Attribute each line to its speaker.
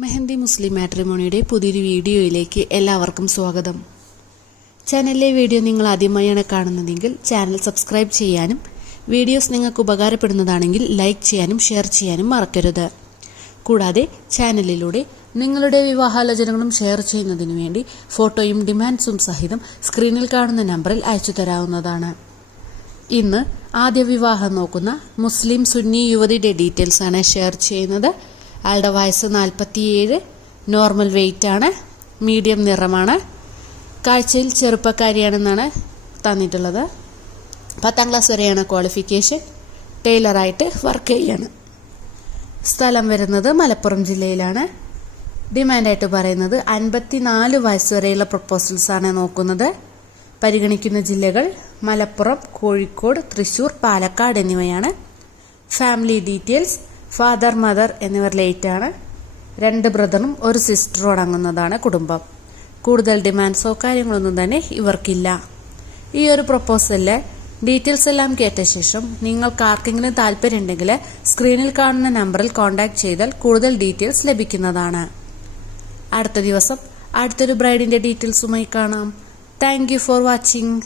Speaker 1: മെഹന്തി മുസ്ലിം മാട്രിമോണിയുടെ പുതിയൊരു വീഡിയോയിലേക്ക് എല്ലാവർക്കും സ്വാഗതം. ചാനലിലെ വീഡിയോ നിങ്ങൾ ആദ്യമായാണ് കാണുന്നതെങ്കിൽ ചാനൽ സബ്സ്ക്രൈബ് ചെയ്യാനും വീഡിയോസ് നിങ്ങൾക്ക് ഉപകാരപ്പെടുന്നതാണെങ്കിൽ ലൈക്ക് ചെയ്യാനും ഷെയർ ചെയ്യാനും മറക്കരുത്. കൂടാതെ ചാനലിലൂടെ നിങ്ങളുടെ വിവാഹാലോചനകളും ഷെയർ ചെയ്യുന്നതിനു വേണ്ടി ഫോട്ടോയും ഡിമാൻഡ്സും സഹിതം സ്ക്രീനിൽ കാണുന്ന നമ്പറിൽ അയച്ചു തരാവുന്നതാണ്. ഇന്ന് ആദ്യ വിവാഹം നോക്കുന്ന മുസ്ലിം സുന്നി യുവതിയുടെ ഡീറ്റെയിൽസ് ആണ് ഷെയർ ചെയ്യുന്നത്. അയാളുടെ വയസ്സ് നാൽപ്പത്തിയേഴ് നോർമൽ വെയിറ്റ് ആണ്. മീഡിയം നിറമാണ്. കാഴ്ചയിൽ ചെറുപ്പക്കാരിയാണെന്നാണ് തന്നിട്ടുള്ളത്. പത്താം ക്ലാസ് വരെയാണ് ക്വാളിഫിക്കേഷൻ ടൈലറായിട്ട് വർക്ക് ചെയ്യാണ്. സ്ഥലം വരുന്നത് മലപ്പുറം ജില്ലയിലാണ്. ഡിമാൻഡായിട്ട് പറയുന്നത് അൻപത്തിനാല് വയസ്സ് വരെയുള്ള പ്രപ്പോസൽസാണ് നോക്കുന്നത്. പരിഗണിക്കുന്ന ജില്ലകൾ മലപ്പുറം കോഴിക്കോട് തൃശൂർ പാലക്കാട് എന്നിവയാണ്. ഫാമിലി ഡീറ്റെയിൽസ് ഫാദർ മദർ എന്നിവർ ലേറ്റ് ആണ്. രണ്ട് ബ്രദറും ഒരു സിസ്റ്ററും അടങ്ങുന്നതാണ് കുടുംബം. കൂടുതൽ ഡിമാൻഡ്സോ കാര്യങ്ങളൊന്നും തന്നെ ഇവർക്കില്ല. ഈ ഒരു പ്രൊപ്പോസലിലെ ഡീറ്റെയിൽസ് എല്ലാം കേട്ട ശേഷം നിങ്ങൾക്ക് ആർക്കെങ്കിലും താല്പര്യമുണ്ടെങ്കിൽ സ്ക്രീനിൽ കാണുന്ന നമ്പറിൽ കോൺടാക്ട് ചെയ്താൽ കൂടുതൽ ഡീറ്റെയിൽസ് ലഭിക്കുന്നതാണ്. അടുത്ത ദിവസം അടുത്തൊരു ബ്രൈഡിന്റെ ഡീറ്റെയിൽസുമായി കാണാം. Thank for watching